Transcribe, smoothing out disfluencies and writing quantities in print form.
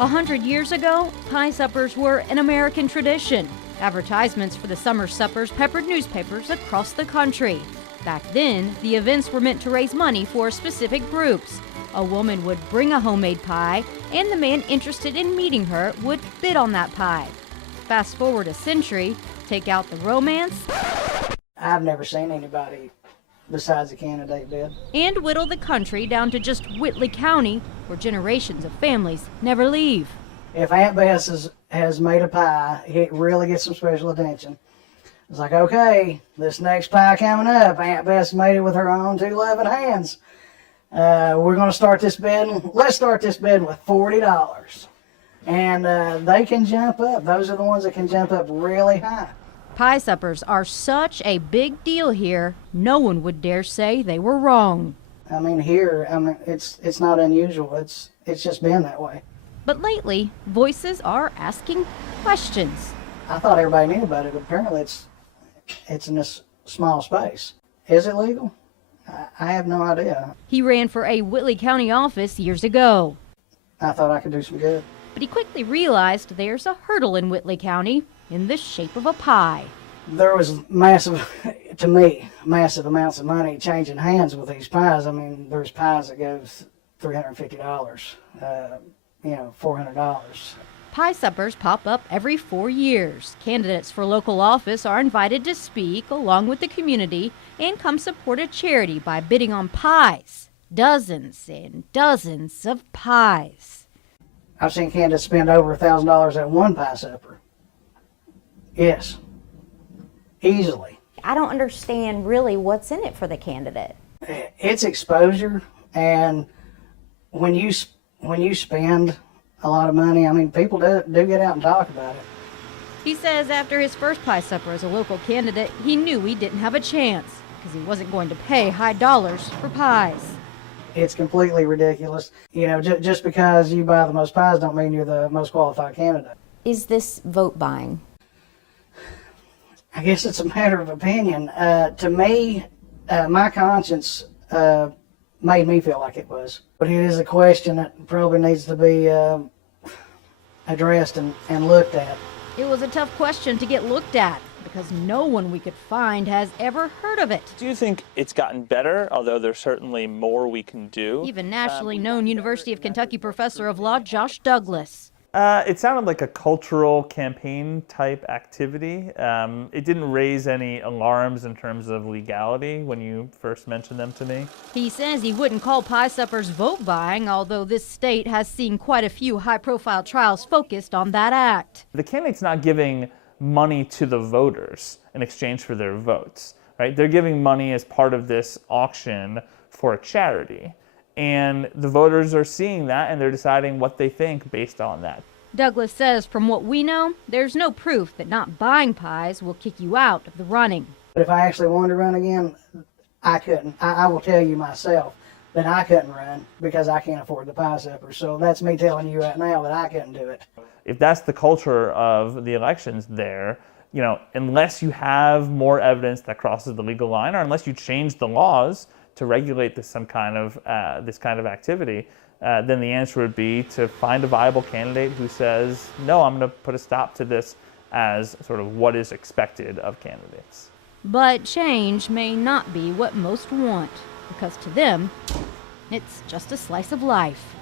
100 years ago, pie suppers were an American tradition. Advertisements for the summer suppers peppered newspapers across the country. Back then, the events were meant to raise money for specific groups. A woman would bring a homemade pie, and the man interested in meeting her would bid on that pie. Fast forward a century, take out the romance, I've never seen anybody besides the candidate bid. and whittle the country down to just Whitley County, where generations of families never leave. If Aunt Bess has made a pie, it really gets some special attention. It's like, okay, this next pie coming up, Aunt Bess made it with her own two loving hands. We're going to start this bid. Let's start this bid with $40. And they can jump up. Those are the ones that can jump up really high. Pie suppers are such a big deal here, no one would dare say they were wrong. I mean, here, it's not unusual. It's just been that way. But lately, voices are asking questions. I thought everybody knew about it, but apparently it's in this small space. Is it legal? I have no idea. He ran for a Whitley County office years ago, I thought I could do some good. but he quickly realized there's a hurdle in Whitley County in the shape of a pie. There was to me, massive amounts of money changing hands with these pies. I mean, there's pies that go $350, $400. Pie suppers pop up every 4 years. Candidates for local office are invited to speak along with the community and come support a charity by bidding on pies. Dozens and dozens of pies. I've seen candidates spend over $1,000 at one pie supper. Yes, easily. I don't understand really what's in it for the candidate. It's exposure, and when you spend a lot of money, I mean, people do get out and talk about it. He says after his first pie supper as a local candidate, he knew he didn't have a chance because he wasn't going to pay high dollars for pies. It's completely ridiculous. You know, just because you buy the most pies don't mean you're the most qualified candidate. Is this vote buying? I guess it's a matter of opinion. To me, my conscience made me feel like it was. But it is a question that probably needs to be addressed and looked at. It was a tough question to get looked at because no one we could find has ever heard of it. Do you think it's gotten better, although there's certainly more we can do? Even nationally known University of Kentucky professor of law Josh Douglas. It sounded like a cultural campaign type activity. It didn't raise any alarms in terms of legality when you first mentioned them to me. He says he wouldn't call pie suppers vote buying, although this state has seen quite a few high-profile trials focused on that act. The candidate's not giving money to the voters in exchange for their votes, right? They're giving money as part of this auction for a charity. And the voters are seeing that, and they're deciding what they think based on that. Douglas says from what we know, there's no proof that not buying pies will kick you out of the running. But if I actually wanted to run again, I couldn't. I will tell you myself that I couldn't run because I can't afford the pie supper. So that's me telling you right now that I couldn't do it. If that's the culture of the elections there, you know, unless you have more evidence that crosses the legal line, or unless you change the laws to regulate this kind of activity, then the answer would be to find a viable candidate who says, no, I'm going to put a stop to this as sort of what is expected of candidates. But change may not be what most want, because to them, it's just a slice of life.